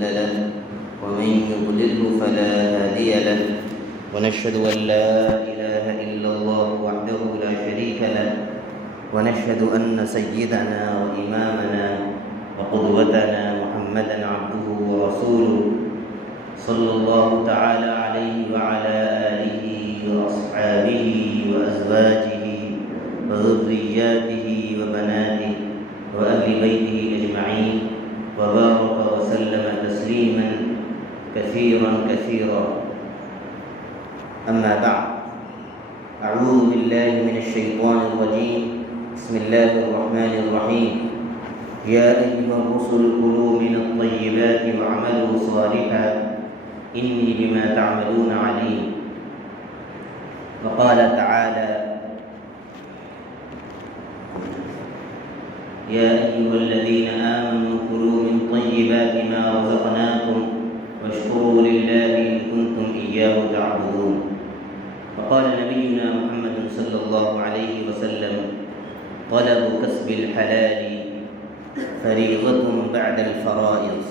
مضل له ومن يضلله فلا هادي له ونشهد أن لا إله إلا الله وحده لا شريك له ونشهد أن سيدنا وإمامنا وقدوتنا محمدا عبده ورسوله صلى الله تعالى عليه وعلى آله وأصحابه وأزواجه وذرياته وبناته وأهل بيته أجمعين وبارك وسلم تسليما كثيرا كثيرا. أما بعد، أعوذ بالله من الشيطان الرجيم. بسم الله الرحمن الرحيم. يا أيها الرسل كلوا من الطيبات واعملوا صالحا إني بما تعملون عليم. وقال تعالى: يا أيها الذين آمنوا كلوا من طيبات ما رزقناكم واشكروا لله إن كنتم إياه تعبدون. وقال نبينا محمد صلى الله عليه وسلم: طلب كسب الحلال فریضۃ بعد الفرائض.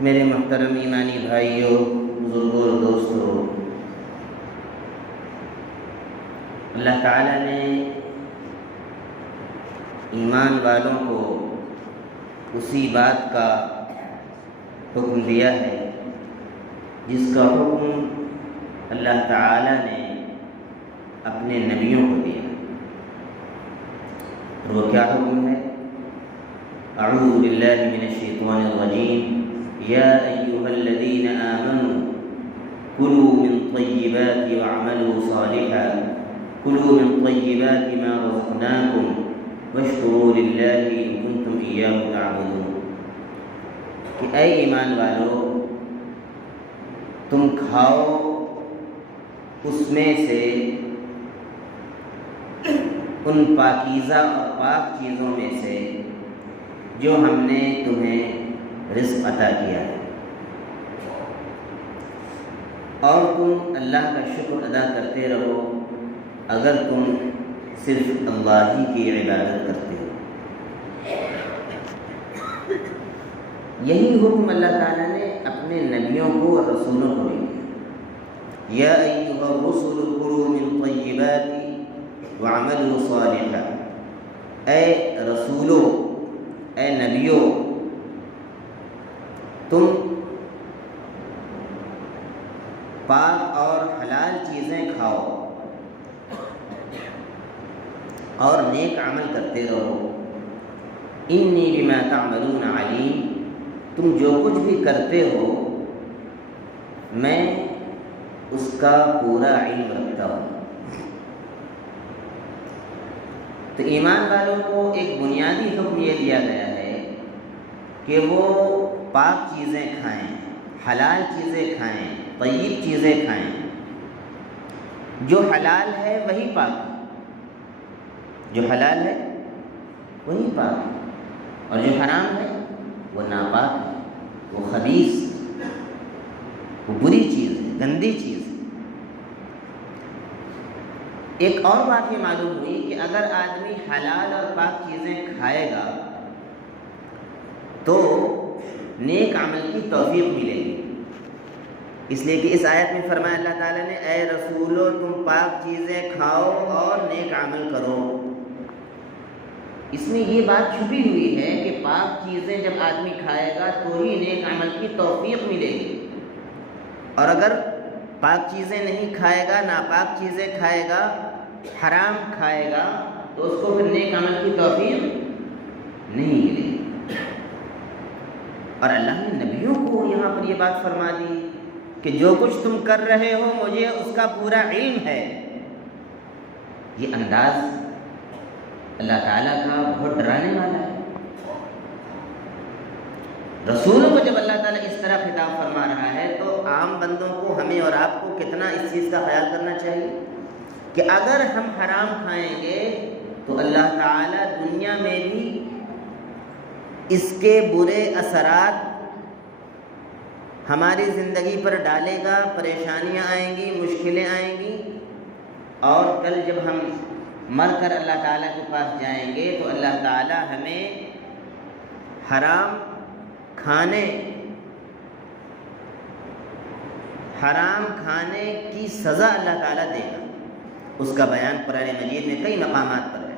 میرے محترم ایمانی بھائیوں، بزرگوں اور دوستوں، اللہ تعالیٰ نے ایمان والوں کو اسی بات کا حکم دیا ہے جس کا حکم اللہ تعالیٰ نے اپنے نبیوں کو دیا. اور وہ کیا حکم ہے؟ اعوذ باللہ من الشیطان الرجیم. یا ایھا الذین آمنوا کلوا من طیبات واعملوا صالحا کلوا من طیبات ما رزقناکم واشکروا للہ ان کنتم ایاہ تعبدون. کہ اے ایمان والو، تم کھاؤ اس میں سے ان پاکیزہ اور پاک چیزوں میں سے جو ہم نے تمہیں رزق عطا کیا ہے، اور تم اللہ کا شکر ادا کرتے رہو اگر تم صرف اللہ ہی کی عبادت کرتے ہو. یہی حکم اللہ تعالیٰ نے اپنے نبیوں کو اور رسولوں کو دیا. یا ایھا الرسل کلوا من طیبات واعملوا صالحا. اے رسولو، اے نبیو، تم پاک اور حلال چیزیں کھاؤ اور نیک عمل کرتے رہو. انی بما تعملون علیم. تم جو کچھ بھی کرتے ہو میں اس کا پورا علم رکھتا ہوں. تو ایمان والوں کو ایک بنیادی حکم یہ دیا گیا ہے کہ وہ پاک چیزیں کھائیں، حلال چیزیں کھائیں، طیب چیزیں کھائیں. جو حلال ہے وہی پاک ہے، جو حلال ہے وہی پاک ہے، اور جو حرام ہے وہ ناپاک ہے، وہ خبیث، وہ بری چیز ہے، گندی چیز ہے. ایک اور بات یہ معلوم ہوئی کہ اگر آدمی حلال اور پاک چیزیں کھائے گا تو نیک عمل کی توفیق ملے گی. اس لیے کہ اس آیت میں فرمایا اللہ تعالیٰ نے: اے رسولو، تم پاک چیزیں کھاؤ اور نیک عمل کرو. اس میں یہ بات چھپی ہوئی ہے کہ پاک چیزیں جب آدمی کھائے گا تو ہی نیک عمل کی توفیق ملے گی، اور اگر پاک چیزیں نہیں کھائے گا، ناپاک چیزیں کھائے گا، حرام کھائے گا، تو اس کو پھر نیک عمل کی توفیق نہیں ملے گی. اور اللہ نے نبیوں کو یہاں پر یہ بات فرما دی کہ جو کچھ تم کر رہے ہو مجھے اس کا پورا علم ہے. یہ انداز اللہ تعالیٰ کا بہت ڈرانے والا ہے. رسولوں کو جب اللہ تعالیٰ اس طرح خطاب فرما رہا ہے تو عام بندوں کو، ہمیں اور آپ کو کتنا اس چیز کا خیال کرنا چاہیے کہ اگر ہم حرام کھائیں گے تو اللہ تعالیٰ دنیا میں بھی اس کے برے اثرات ہماری زندگی پر ڈالے گا، پریشانیاں آئیں گی، مشکلیں آئیں گی، اور کل جب ہم مر کر اللہ تعالیٰ کے پاس جائیں گے تو اللہ تعالیٰ ہمیں حرام کھانے کی سزا اللہ تعالیٰ دے گا. اس کا بیان قرآن مجید میں کئی مقامات پر ہے.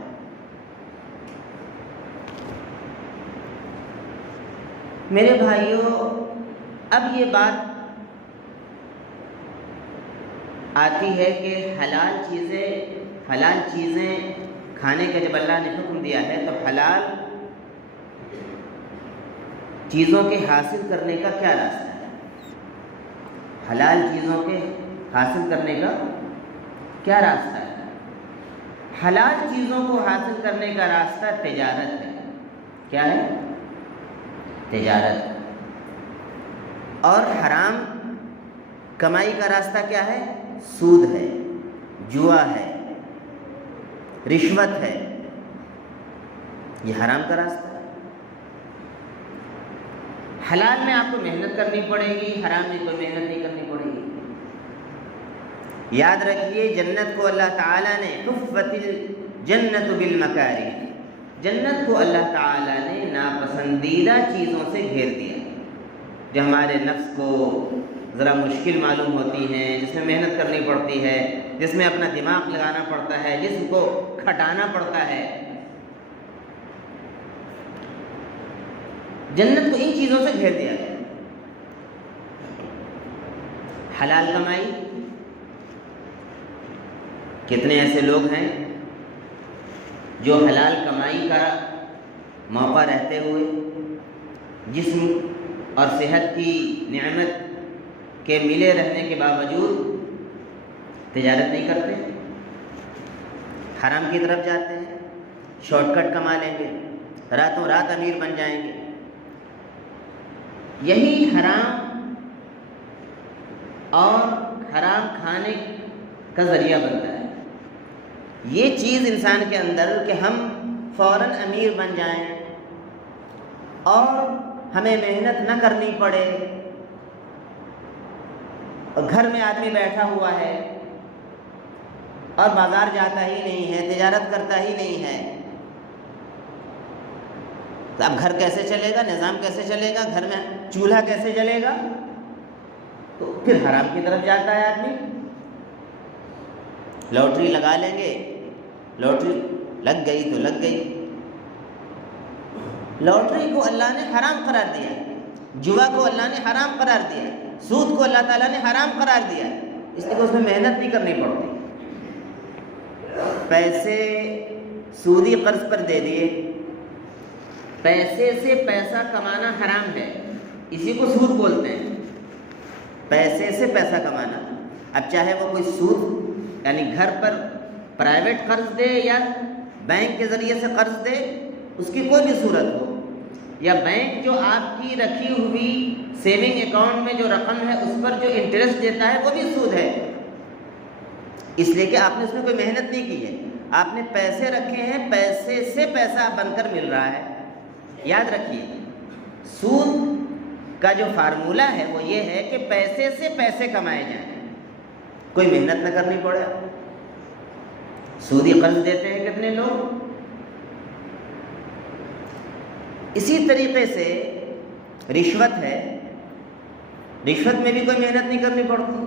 میرے بھائیوں، اب یہ بات آتی ہے کہ حلال چیزیں کھانے کا جب اللہ نے حکم دیا ہے تو حلال چیزوں کے حاصل کرنے کا کیا راستہ ہے؟ حلال چیزوں کے حاصل کرنے کا کیا راستہ ہے؟ حلال چیزوں کو حاصل کرنے کا راستہ تجارت ہے. کیا ہے؟ تجارت. اور حرام کمائی کا راستہ کیا ہے؟ سود ہے، جوا ہے، رشوت ہے. یہ حرام کا راستہ ہے. حلال میں آپ کو محنت کرنی پڑے گی، حرام میں کوئی محنت نہیں کرنی پڑے گی. یاد رکھیے، جنت کو اللہ تعالیٰ نے حفت الجنت بالمکارہ، جنت کو اللہ تعالیٰ نے ناپسندیدہ چیزوں سے گھیر دیا جو ہمارے نفس کو ذرا مشکل معلوم ہوتی ہیں، جس میں محنت کرنی پڑتی ہے، جس میں اپنا دماغ لگانا پڑتا ہے، جسم کو کھٹانا پڑتا ہے. جنت کو ان چیزوں سے گھیر دیا گیا. حلال کمائی. کتنے ایسے لوگ ہیں جو حلال کمائی کا موقع رہتے ہوئے جسم اور صحت کی نعمت کے ملے رہنے کے باوجود تجارت نہیں کرتے، حرام کی طرف جاتے ہیں، شارٹ کٹ کما لیں گے، راتوں رات امیر بن جائیں گے. یہی حرام اور حرام کھانے کا ذریعہ بنتا ہے. یہ چیز انسان کے اندر کہ ہم فوراً امیر بن جائیں اور ہمیں محنت نہ کرنی پڑے، اور گھر میں آدمی بیٹھا ہوا ہے اور بازار جاتا ہی نہیں ہے، تجارت کرتا ہی نہیں ہے، تو اب گھر کیسے چلے گا؟ نظام کیسے چلے گا؟ گھر میں چولہا کیسے جلے گا؟ تو پھر حرام کی طرف جاتا ہے آدمی. لاٹری لگا لیں گے، لاٹری لگ گئی تو لگ گئی. لاٹری کو اللہ نے حرام قرار دیا، جوا کو اللہ نے حرام قرار دیا، سود کو اللہ تعالیٰ نے حرام قرار دیا، اس لیے کہ اس میں محنت نہیں کرنی پڑتی. پیسے سودی قرض پر دے دیے. پیسے سے پیسہ کمانا حرام ہے، اسی کو سود بولتے ہیں. پیسے سے پیسہ کمانا، اب چاہے وہ کوئی سود یعنی گھر پر پرائیویٹ قرض دے یا بینک کے ذریعے سے قرض دے، اس کی کوئی بھی صورت ہو، یا بینک جو آپ کی رکھی ہوئی سیونگ اکاؤنٹ میں جو رقم ہے اس پر جو انٹرسٹ دیتا ہے وہ بھی سود ہے، اس لیے کہ آپ نے اس میں کوئی محنت نہیں کی ہے. آپ نے پیسے رکھے ہیں، پیسے سے پیسہ بن کر مل رہا ہے. یاد رکھیے، سود کا جو فارمولہ ہے وہ یہ ہے کہ پیسے سے پیسے کمائے جائیں، کوئی محنت نہ کرنی پڑے. سودی قرض دیتے ہیں کتنے لوگ. اسی طریقے سے رشوت ہے، رشوت میں بھی کوئی محنت نہیں کرنی پڑتی.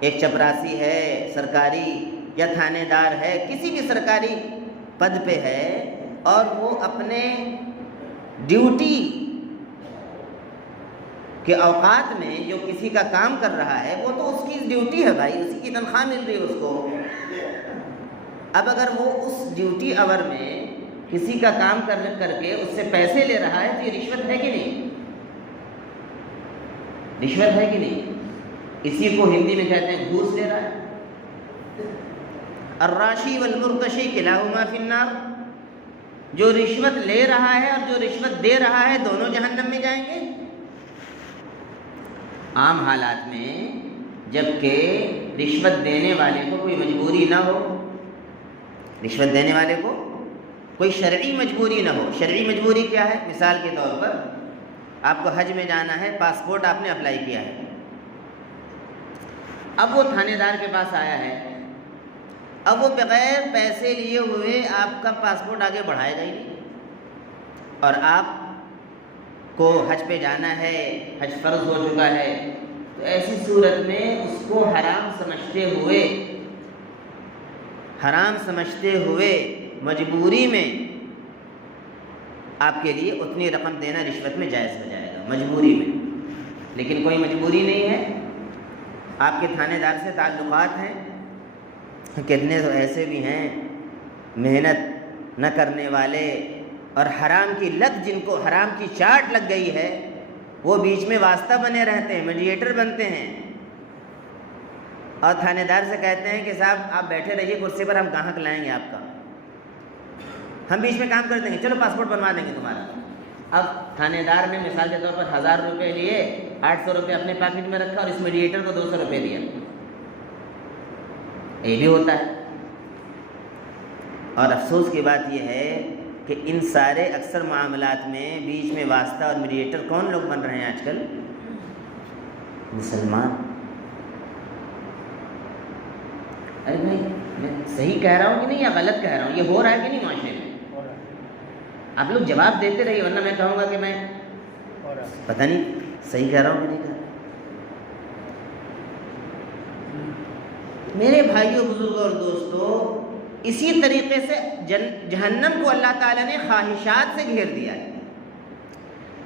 ایک چپراسی ہے، سرکاری یا تھانے دار ہے، کسی بھی سرکاری پد پہ ہے، اور وہ اپنے ڈیوٹی کے اوقات میں جو کسی کا کام کر رہا ہے وہ تو اس کی ڈیوٹی ہے بھائی، اسی کی تنخواہ مل رہی ہے اس کو. اب اگر وہ اس ڈیوٹی آور میں کسی کا کام کر کے اس سے پیسے لے رہا ہے تو یہ رشوت ہے کہ نہیں؟ رشوت ہے کہ نہیں؟ اسی کو ہندی میں کہتے ہیں گھوس لے رہا ہے. الراشی والمرتشی کلاہما فی النار. جو رشوت لے رہا ہے اور جو رشوت دے رہا ہے دونوں جہنم میں جائیں گے. عام حالات میں جبکہ رشوت دینے والے کو کوئی مجبوری نہ ہو، رشوت دینے والے کو کوئی شرعی مجبوری نہ ہو. شرعی مجبوری کیا ہے؟ مثال کے طور پر آپ کو حج میں جانا ہے، پاسپورٹ آپ نے اپلائی کیا ہے، اب وہ تھانے دار کے پاس آیا ہے اب وہ بغیر پیسے لیے ہوئے آپ کا پاسپورٹ آگے بڑھائے گا ہی نہیں، اور آپ کو حج پہ جانا ہے، حج فرض ہو چکا ہے، تو ایسی صورت میں اس کو حرام سمجھتے ہوئے مجبوری میں آپ کے لیے اتنی رقم دینا رشوت میں جائز ہو جائے گا، مجبوری میں۔ لیکن کوئی مجبوری نہیں ہے، آپ کے تھانے دار سے تعلقات ہیں، کتنے تو ایسے بھی ہیں محنت نہ کرنے والے اور حرام کی لت، جن کو حرام کی چاٹ لگ گئی ہے، وہ بیچ میں واسطہ بنے رہتے ہیں، میڈیٹر بنتے ہیں، اور تھانے دار سے کہتے ہیں کہ صاحب آپ بیٹھے رہیے کرسی پر، ہم گاہک لائیں گے آپ کا، ہم بیچ میں کام کر دیں گے، چلو پاسپورٹ بنوا دیں گے تمہارا۔ اب تھانے دار نے مثال کے طور پر 1000 روپے لیے، 800 روپے اپنے پاکٹ میں رکھا اور اس میڈیٹر کو 200 روپے دیا، یہ بھی ہوتا ہے۔ اور افسوس کی بات یہ ہے کہ ان سارے اکثر معاملات میں بیچ میں واسطہ اور میڈیٹر کون لوگ بن رہے ہیں آج کل؟ مسلمان۔ ارے بھائی میں صحیح کہہ رہا ہوں کہ نہیں یا غلط کہہ رہا ہوں؟ یہ ہو رہا ہے کہ نہیں معاشرے میں؟ آپ لوگ جواب دیتے رہیے، ورنہ میں کہوں گا کہ میں پتہ نہیں صحیح کہہ رہا ہوں کہ نہیں کہہ رہا۔ میرے بھائیوں، بزرگوں اور دوستو، اسی طریقے سے جہنم کو اللہ تعالیٰ نے خواہشات سے گھیر دیا ہے۔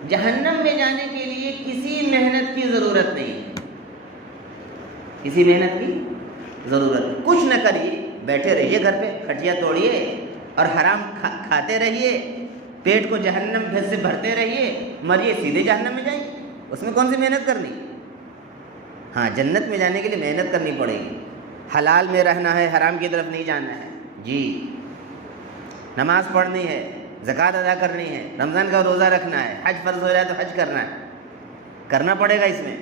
جہنم میں جانے کے لیے کسی محنت کی ضرورت نہیں ہے، کسی محنت کی ضرورت نہیں، کچھ نہ کریے، بیٹھے رہیے گھر پہ، کھٹیا توڑیے اور حرام کھاتے رہیے، پیٹ کو جہنم سے بھرتے رہیے، مریے، سیدھے جہنم میں جائیں، اس میں کون سی محنت کرنی؟ ہاں، جنت میں جانے کے لیے محنت کرنی پڑے گی، حلال میں رہنا ہے، حرام کی طرف نہیں جانا ہے جی، نماز پڑھنی ہے، زکوٰۃ ادا کرنی ہے، رمضان کا روزہ رکھنا ہے، حج فرض ہو جائے تو حج کرنا ہے، کرنا پڑے گا، اس میں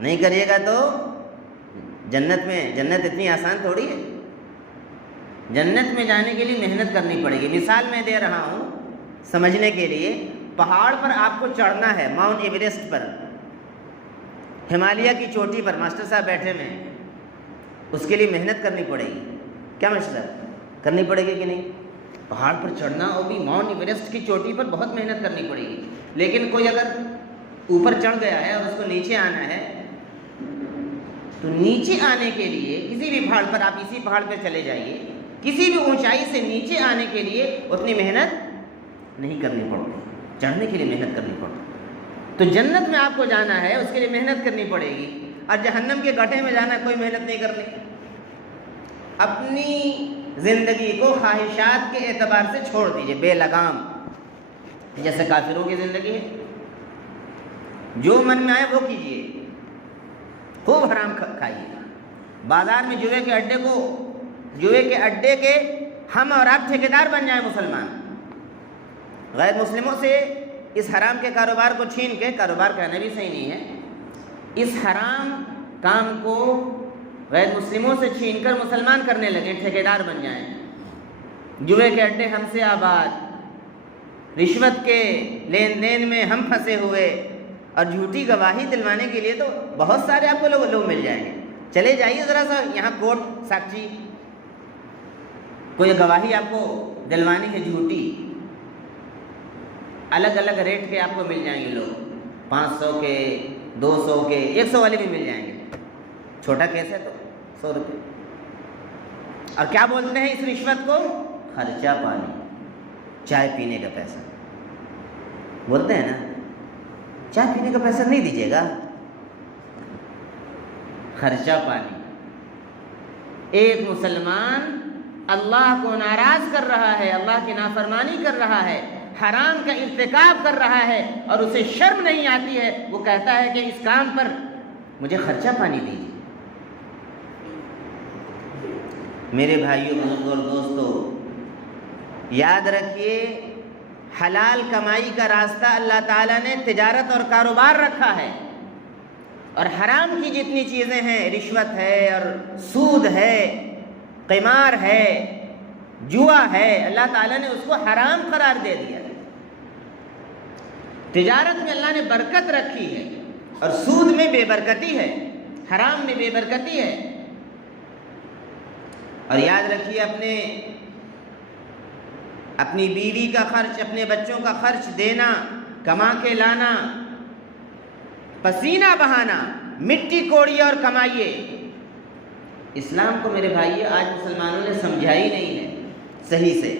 نہیں کریے گا تو جنت اتنی آسان تھوڑی ہے، جنت میں جانے کے لیے محنت کرنی پڑے گی۔ مثال میں دے رہا ہوں سمجھنے کے لیے، پہاڑ پر آپ کو چڑھنا ہے، ماؤنٹ ایوریسٹ پر، ہمالیہ کی چوٹی پر ماسٹر صاحب بیٹھے ہوئے ہیں، اس کے لیے محنت کرنی پڑے گی، کیا مطلب کرنی پڑے گی کہ نہیں؟ پہاڑ پر چڑھنا، اور بھی ماؤنٹ ایوریسٹ کی چوٹی پر بہت محنت کرنی پڑے گی۔ لیکن کوئی اگر اوپر چڑھ گیا ہے اور اس کو نیچے آنا ہے، تو نیچے آنے کے لیے کسی بھی پہاڑ پر، آپ اسی پہاڑ پہ چلے جائیے، کسی بھی اونچائی سے نیچے آنے کے لیے اتنی محنت نہیں کرنی پڑتی، چڑھنے کے لیے محنت کرنی پڑتی۔ تو جنت میں آپ کو جانا ہے، اس کے لیے محنت کرنی پڑے گی، اور جہنم کے گڑھے میں جانا ہے، کوئی محنت نہیں کرنی۔ اپنی زندگی کو خواہشات کے اعتبار سے چھوڑ دیجئے، بے لگام، جیسے کافروں کی زندگی ہے، جو من میں آئے وہ کیجئے، خوب حرام کھائیے، بازار میں جوئے کے اڈے کے ہم اور آپ ٹھیکیدار بن جائیں مسلمان، غیر مسلموں سے اس حرام کے کاروبار کو چھین کے، کاروبار کہنا بھی صحیح نہیں ہے، اس حرام کام کو غیر مسلموں سے چھین کر مسلمان کرنے لگے، ٹھیکیدار بن جائیں، جوئے کے اڈے ہم سے آباد، رشوت کے لین دین میں ہم پھنسے ہوئے، اور جھوٹی گواہی دلوانے کے لیے تو بہت سارے آپ کو لوگ مل جائیں گے، چلے جائیے ذرا سا یہاں کورٹ ساکچی، کوئی گواہی آپ کو دلوانی ہے جھوٹی، الگ الگ ریٹ کے آپ کو مل جائیں گے لوگ، 500 کے، 200 کے، 100 والے بھی مل جائیں گے، چھوٹا کیس ہے تو 100 روپے۔ اور کیا بولتے ہیں اس رشوت کو؟ خرچہ پانی، چائے پینے کا پیسہ بولتے ہیں نا، چائے پینے کا پیسہ نہیں دیجیے گا، خرچہ پانی۔ ایک مسلمان اللہ کو ناراض کر رہا ہے، اللہ کی نافرمانی کر رہا ہے، حرام کا ارتکاب کر رہا ہے، اور اسے شرم نہیں آتی ہے، وہ کہتا ہے کہ اس کام پر مجھے خرچہ پانی دیجیے۔ میرے بھائیوں، بزرگوں اور دوستو، یاد رکھیے، حلال کمائی کا راستہ اللہ تعالیٰ نے تجارت اور کاروبار رکھا ہے، اور حرام کی جتنی چیزیں ہیں، رشوت ہے اور سود ہے، قمار ہے، جوا ہے، اللہ تعالیٰ نے اس کو حرام قرار دے دیا ہے۔ تجارت میں اللہ نے برکت رکھی ہے، اور سود میں بے برکتی ہے، حرام میں بے برکتی ہے۔ اور یاد رکھیے اپنی بیوی کا خرچ، اپنے بچوں کا خرچ دینا، کما کے لانا، پسینہ بہانا، مٹی کوڑیے اور کمائیے۔ اسلام کو میرے بھائی آج مسلمانوں نے سمجھا ہی نہیں ہے صحیح سے۔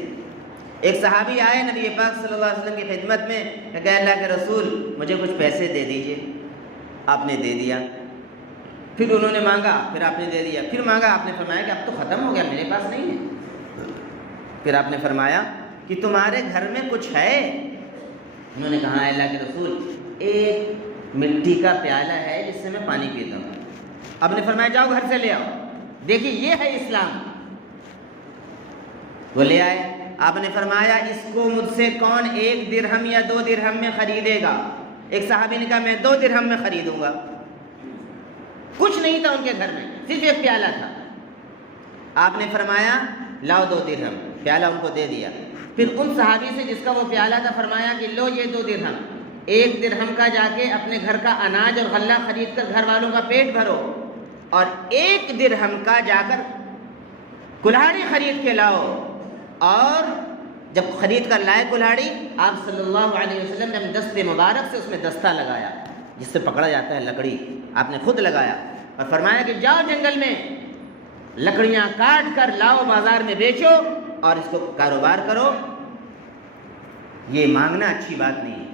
ایک صحابی آئے نبی پاک صلی اللہ علیہ وسلم کی خدمت میں کہ اللہ کے رسول مجھے کچھ پیسے دے دیجئے۔ آپ نے دے دیا، پھر انہوں نے مانگا، پھر آپ نے دے دیا، پھر مانگا، آپ نے فرمایا کہ اب تو ختم ہو گیا، میرے پاس نہیں ہے۔ پھر آپ نے فرمایا کہ تمہارے گھر میں کچھ ہے؟ انہوں نے کہا اللہ کے رسول ایک مٹی کا پیالہ ہے جس سے میں پانی پیتا ہوں۔ آپ نے فرمایا جاؤ گھر سے لے آؤ۔ دیکھیے یہ ہے اسلام۔ وہ لے آئے، آپ نے فرمایا اس کو مجھ سے کون 1 درہم یا 2 درہم میں خریدے گا؟ ایک صحابی نے کہا میں 2 درہم میں خریدوں گا۔ کچھ نہیں تھا ان کے گھر میں، صرف ایک پیالہ تھا۔ آپ نے فرمایا لاؤ 2 درہم، پیالہ ان کو دے دیا۔ پھر ان صحابی سے جس کا وہ پیالہ تھا فرمایا کہ لو یہ 2 درہم، 1 درہم کا جا کے اپنے گھر کا اناج اور غلہ خرید کر گھر والوں کا پیٹ بھرو، اور 1 درہم کا جا کر کلہاڑی خرید کے لاؤ۔ اور جب خرید کر لائے کلہاڑی، آپ صلی اللہ علیہ وسلم نے دست مبارک سے اس میں دستہ لگایا جس سے پکڑا جاتا ہے لکڑی، آپ نے خود لگایا اور فرمایا کہ جاؤ جنگل میں لکڑیاں کاٹ کر لاؤ، بازار میں بیچو اور اس کو کاروبار کرو۔ یہ مانگنا اچھی بات نہیں ہے۔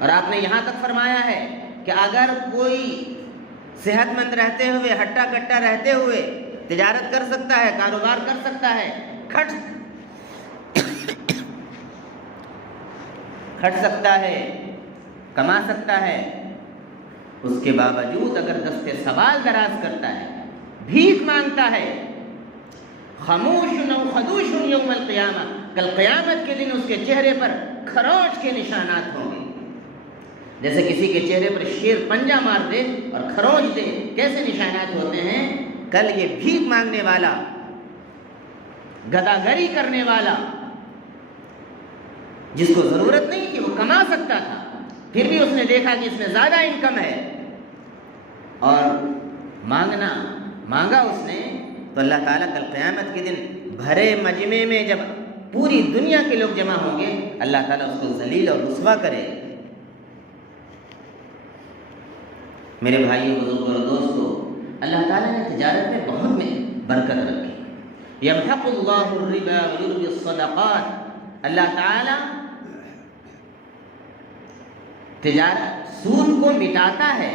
اور آپ نے یہاں تک فرمایا ہے کہ اگر کوئی صحت مند رہتے ہوئے، ہٹا کٹا رہتے ہوئے تجارت کر سکتا ہے، کاروبار کر سکتا ہے، کھٹ سکتا ہے، کما سکتا ہے، اس کے باوجود اگر دستے سوال دراز کرتا ہے، بھیک مانگتا ہے، خاموش و خدوش یوم القیامہ، کل قیامت کے دن اس کے چہرے پر خروش کے نشانات ہوں گے۔ جیسے کسی کے چہرے پر شیر پنجہ مار دے اور خروش دے، کیسے نشانات ہوتے ہیں؟ کل یہ بھیک مانگنے والا، گداگری کرنے والا، جس کو ضرورت نہیں کہ وہ کما سکتا تھا، پھر بھی اس نے دیکھا کہ اس میں زیادہ انکم ہے اور مانگا اس نے، تو اللہ تعالیٰ کل قیامت کے دن بھرے مجمع میں جب پوری دنیا کے لوگ جمع ہوں گے، اللہ تعالیٰ اس کو ذلیل اور رسوا کرے۔ میرے بھائیوں، بزرگوں اور دوستوں، اللہ تعالیٰ نے تجارت میں بہت برکت رکھی۔ یمحق اللہ الربا ویربی الصدقات، اللہ تعالیٰ سود کو مٹاتا ہے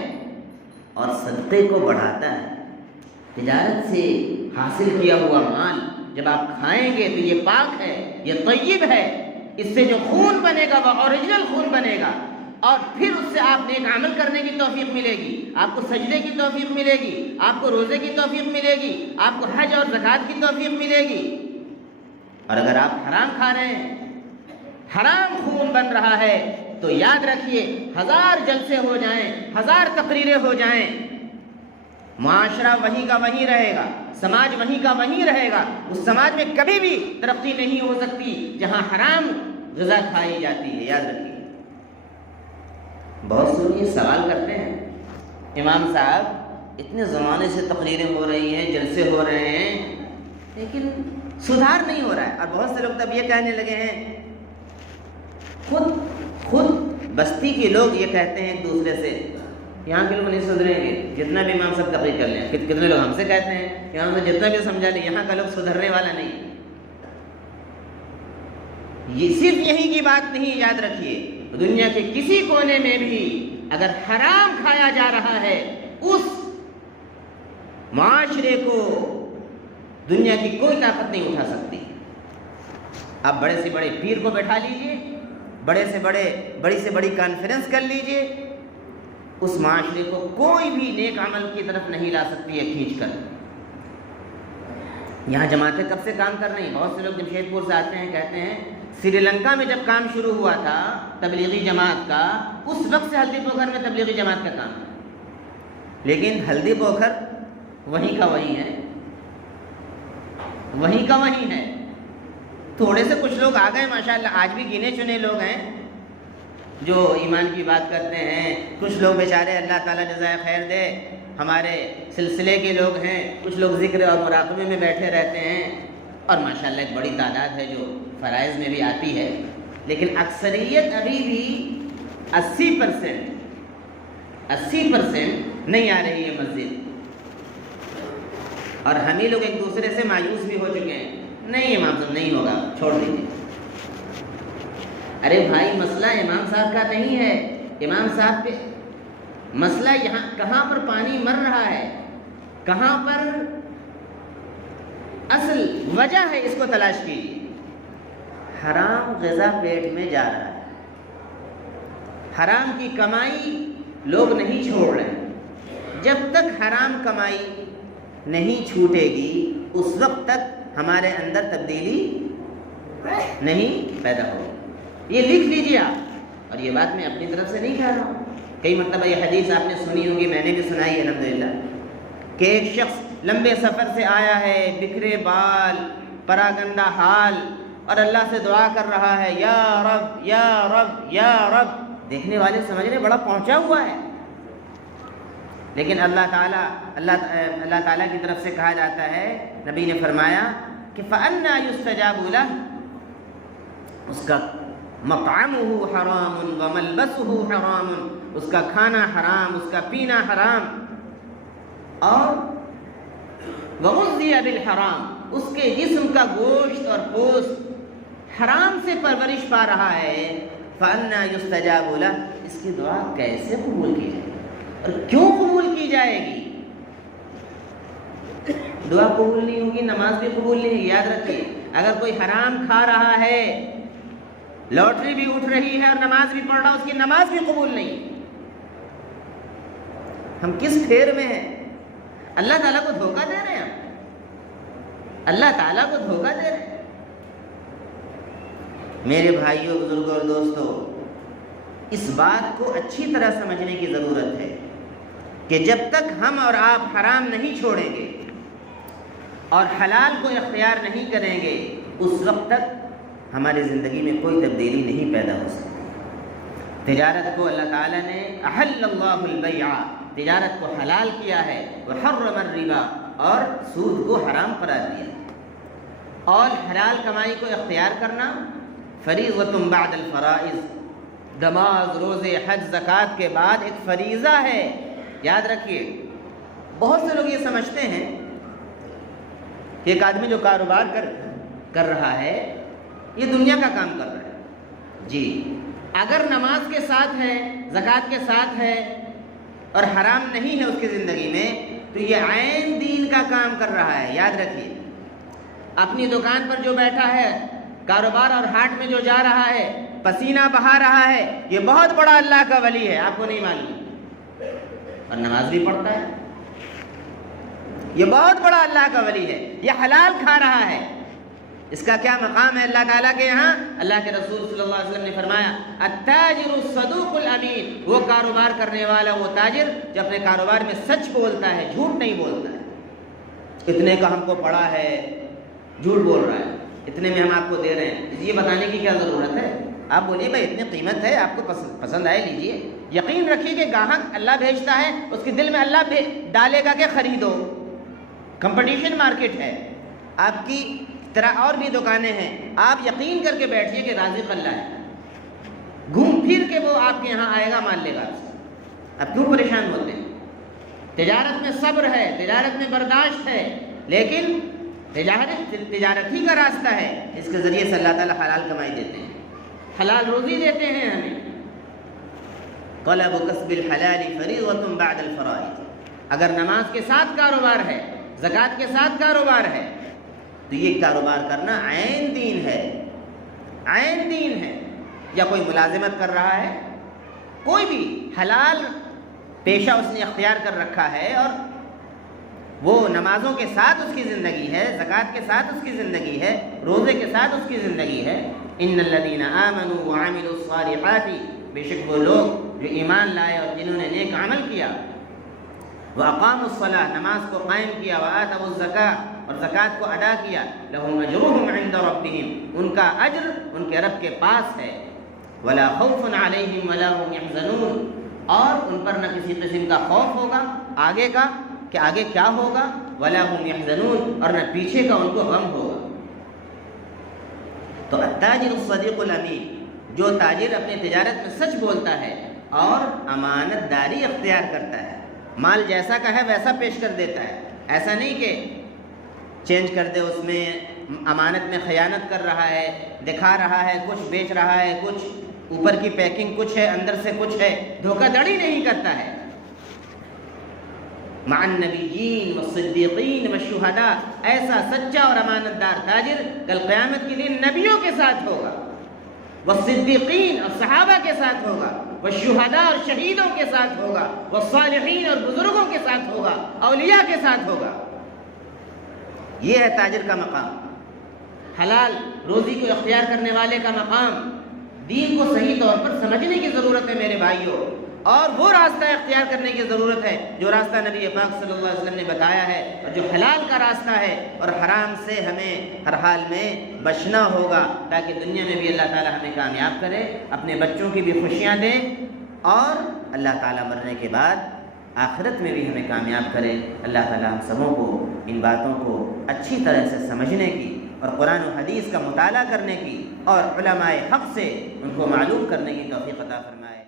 اور صدقے کو بڑھاتا ہے۔ تجارت سے حاصل کیا ہوا مال جب آپ کھائیں گے تو یہ پاک ہے، یہ طیب ہے، اس سے جو خون بنے گا وہ اوریجنل خون بنے گا، اور پھر اس سے آپ نیک عمل کرنے کی توفیق ملے گی، آپ کو سجدے کی توفیق ملے گی، آپ کو روزے کی توفیق ملے گی، آپ کو حج اور زکوٰۃ کی توفیق ملے گی۔ اور اگر آپ حرام کھا رہے ہیں، حرام خون بن رہا ہے، تو یاد رکھیے 1000 جلسے ہو جائیں، 1000 تقریریں ہو جائیں، معاشرہ وہیں کا وہیں رہے گا، سماج وہیں کا وہیں رہے گا۔ اس سماج میں کبھی بھی ترقی نہیں ہو سکتی جہاں حرام غذا کھائی جاتی ہے، یاد رکھیے۔ بہت سے لوگ یہ سوال کرتے ہیں، امام صاحب اتنے زمانے سے تقریریں ہو رہی ہیں، جلسے ہو رہے ہیں، لیکن سدھار نہیں ہو رہا ہے۔ اور بہت سے لوگ تب یہ کہنے لگے ہیں، خود بستی کے لوگ یہ کہتے ہیں ایک دوسرے سے، یہاں کے لوگ نہیں سدھریں گے، جتنا بھی امام صاحب تقریر کر لیں۔ کتنے لوگ ہم سے کہتے ہیں کہ ہم نے جتنا بھی سمجھا لیں، یہاں کا لوگ سدھرنے والا نہیں۔ یہ صرف یہی کی بات نہیں، یاد رکھیے، دنیا کے کسی کونے میں بھی اگر حرام کھایا جا رہا ہے، اس معاشرے کو دنیا کی کوئی طاقت نہیں اٹھا سکتی۔ آپ بڑے سے بڑے پیر کو بیٹھا لیجئے، بڑی سے بڑی کانفرنس کر لیجئے، اس معاشرے کو کوئی بھی نیک عمل کی طرف نہیں لا سکتی ہے کھینچ کر۔ یہاں جماعتیں کب سے کام کر رہی ہیں؟ بہت سے لوگ جمشید پور سے آتے ہیں، کہتے ہیں سری لنکا میں جب کام شروع ہوا تھا تبلیغی جماعت کا، اس وقت سے ہلدی پوکھر میں تبلیغی جماعت کا کام ہے، لیکن ہلدی پوکھر وہیں کا وہیں ہے، وہیں کا وہیں ہے۔ تھوڑے سے کچھ لوگ آ گئے ماشاءاللہ، آج بھی گنے چنے لوگ ہیں جو ایمان کی بات کرتے ہیں۔ کچھ لوگ بیچارے اللہ تعالیٰ جزائے خیر دے، ہمارے سلسلے کے لوگ ہیں، کچھ لوگ ذکر اور مراقبے میں بیٹھے رہتے ہیں، اور ماشاءاللہ ایک بڑی تعداد ہے جو فرائض میں بھی آتی ہے، لیکن اکثریت ابھی بھی 80% نہیں آ رہی ہے مسجد، اور ہم ہی لوگ ایک دوسرے سے مایوس بھی ہو چکے ہیں، نہیں امام صاحب نہیں ہوگا، چھوڑ دیجیے۔ ارے بھائی، مسئلہ امام صاحب کا نہیں ہے، امام صاحب کے مسئلہ یہاں کہاں پر پانی مر رہا ہے، کہاں پر اصل وجہ ہے، اس کو تلاش کیجیے۔ حرام غذا پیٹ میں جا رہا ہے، حرام کی کمائی لوگ نہیں چھوڑ رہے، جب تک حرام کمائی نہیں چھوٹے گی اس وقت تک ہمارے اندر تبدیلی نہیں پیدا ہوگی۔ یہ لکھ لیجیے آپ، اور یہ بات میں اپنی طرف سے نہیں کہہ رہا ہوں، کئی مرتبہ یہ حدیث آپ نے سنی ہوگی، میں نے بھی سنائی ہے الحمدللہ، کہ ایک شخص لمبے سفر سے آیا ہے، بکھرے بال، پراگندہ حال، اور اللہ سے دعا کر رہا ہے، یا رب یا رب یا رب۔ دیکھنے والے سمجھ رہے بڑا پہنچا ہوا ہے، لیکن اللہ تعالیٰ کی طرف سے کہا جاتا ہے، نبی نے فرمایا کہ فَأَنَّا يُسْتَجَابُ لَهُ، اس کا مطعمه حرام وملبسه حرام، اس کا کھانا حرام، اس کا پینا حرام، اور وغذی بالحرام، اس کے جسم کا گوشت اور پوست حرام سے پرورش پا رہا ہے، فَأَنَّا يُسْتَجَابُ لَهُ، اس کی دعا کیسے قبول کی جائے اور کیوں قبول کی جائے گی؟ دعا قبول نہیں ہوگی، نماز بھی قبول نہیں ہوگی۔ یاد رکھیے، اگر کوئی حرام کھا رہا ہے، لاٹری بھی اٹھ رہی ہے اور نماز بھی پڑھ رہا ہے، اس کی نماز بھی قبول نہیں۔ ہم کس پھیر میں ہیں؟ اللہ تعالیٰ کو دھوکہ دے رہے ہیں ہم، اللہ تعالیٰ کو دھوکہ دے رہے ہیں۔ میرے بھائیوں، بزرگوں اور دوستوں، اس بات کو اچھی طرح سمجھنے کی ضرورت ہے کہ جب تک ہم اور آپ حرام نہیں چھوڑیں گے اور حلال کو اختیار نہیں کریں گے، اس وقت تک ہماری زندگی میں کوئی تبدیلی نہیں پیدا ہو سکتی۔ تجارت کو اللہ تعالیٰ نے احل اللہ البیع، تجارت کو حلال کیا ہے، وحرم الربا، اور سود کو حرام قرار دیا، اور حلال کمائی کو اختیار کرنا فریضۃ بعد الفرائض، نماز، روزے، حج، زکوٰۃ کے بعد ایک فریضہ ہے۔ یاد رکھیے، بہت سے لوگ یہ سمجھتے ہیں کہ ایک آدمی جو کاروبار کر رہا ہے، یہ دنیا کا کام کر رہا ہے۔ جی، اگر نماز کے ساتھ ہے، زکوٰۃ کے ساتھ ہے، اور حرام نہیں ہے اس کی زندگی میں، تو یہ عین دین کا کام کر رہا ہے۔ یاد رکھیے، اپنی دکان پر جو بیٹھا ہے، کاروبار اور ہاٹ میں جو جا رہا ہے، پسینہ بہا رہا ہے، یہ بہت بڑا اللہ کا ولی ہے، آپ کو نہیں معلوم، اور نماز بھی پڑھتا ہے، یہ بہت بڑا اللہ کا ولی ہے، یہ حلال کھا رہا ہے۔ اس کا کیا مقام ہے اللہ تعالیٰ کے یہاں؟ اللہ کے رسول صلی اللہ علیہ وسلم نے فرمایا، التاجر الصدوق الامین، وہ کاروبار کرنے والا، وہ تاجر جو اپنے کاروبار میں سچ بولتا ہے، جھوٹ نہیں بولتا ہے۔ اتنے کا ہم کو پڑا ہے، جھوٹ بول رہا ہے، اتنے میں ہم آپ کو دے رہے ہیں، یہ بتانے کی کیا ضرورت ہے؟ آپ بولیے بھائی اتنی قیمت ہے، آپ کو پسند آئے لیجئے۔ یقین رکھیے کہ گاہک اللہ بھیجتا ہے، اس کے دل میں اللہ ڈالے گا کہ خریدو۔ کمپٹیشن مارکیٹ ہے، آپ کی طرح اور بھی دکانیں ہیں، آپ یقین کر کے بیٹھیے کہ رازق اللہ ہے، گھوم پھر کے وہ آپ کے یہاں آئے گا، مان لے گا۔ اب کیوں پریشان ہوتے ہیں؟ تجارت میں صبر ہے، تجارت میں برداشت ہے، لیکن تجارت ہی کا راستہ ہے، اس کے ذریعے سے اللہ تعالیٰ حلال کمائی دیتے ہیں، حلال روزی دیتے ہیں ہمیں۔ طلب کسب الحلال فریضۃ بعد الفرائض، اگر نماز کے ساتھ کاروبار ہے، زکوٰۃ کے ساتھ کاروبار ہے، تو یہ کاروبار کرنا عین دین ہے، عین دین ہے۔ یا کوئی ملازمت کر رہا ہے، کوئی بھی حلال پیشہ اس نے اختیار کر رکھا ہے، اور وہ نمازوں کے ساتھ اس کی زندگی ہے، زکوٰۃ کے ساتھ اس کی زندگی ہے، روزے کے ساتھ اس کی زندگی ہے۔ ان الذین آمنوا وعملوا الصالحات، بے شک وہ لوگ جو ایمان لائے اور جنہوں نے نیک عمل کیا، واقاموا الصلاۃ، نماز کو قائم کیا، وآتوا الزکاۃ، اور زکوٰۃ کو ادا کیا، لہم اجرہم عند ربہم، ان کا اجر ان کے رب کے پاس ہے، ولا خوف علیہم ولا هم يحزنون، اور ان پر نہ کسی قسم کا خوف ہوگا آگے کا کہ آگے کیا ہوگا، ولا هم يحزنون، اور نہ پیچھے کا ان کو غم ہوگا۔ تو التاجر الصدیق الامین، جو تاجر اپنی تجارت میں سچ بولتا ہے اور امانت داری اختیار کرتا ہے، مال جیسا کا ہے ویسا پیش کر دیتا ہے، ایسا نہیں کہ چینج کر دے، اس میں امانت میں خیانت کر رہا ہے، دکھا رہا ہے کچھ، بیچ رہا ہے کچھ، اوپر کی پیکنگ کچھ ہے اندر سے کچھ ہے، دھوکہ دھڑی نہیں کرتا ہے۔ مع النبیین والصدیقین والشہداء، ایسا سچا اور امانت دار تاجر کل قیامت کے دن نبیوں کے ساتھ ہوگا، والصدیقین اور صحابہ کے ساتھ ہوگا، والشہداء اور شہیدوں کے ساتھ ہوگا، والصالحین اور بزرگوں کے ساتھ ہوگا، اولیاء کے ساتھ ہوگا۔ یہ ہے تاجر کا مقام، حلال روزی کو اختیار کرنے والے کا مقام۔ دین کو صحیح طور پر سمجھنے کی ضرورت ہے میرے بھائیوں، اور وہ راستہ اختیار کرنے کی ضرورت ہے جو راستہ نبی پاک صلی اللہ علیہ وسلم نے بتایا ہے، اور جو حلال کا راستہ ہے، اور حرام سے ہمیں ہر حال میں بچنا ہوگا تاکہ دنیا میں بھی اللہ تعالی ہمیں کامیاب کرے، اپنے بچوں کی بھی خوشیاں دے، اور اللہ تعالی مرنے کے بعد آخرت میں بھی ہمیں کامیاب کرے۔ اللہ تعالی ہم سبوں کو ان باتوں کو اچھی طرح سے سمجھنے کی اور قرآن و حدیث کا مطالعہ کرنے کی اور علماء حق سے ان کو معلوم کرنے کی توفیق عطا فرمائے۔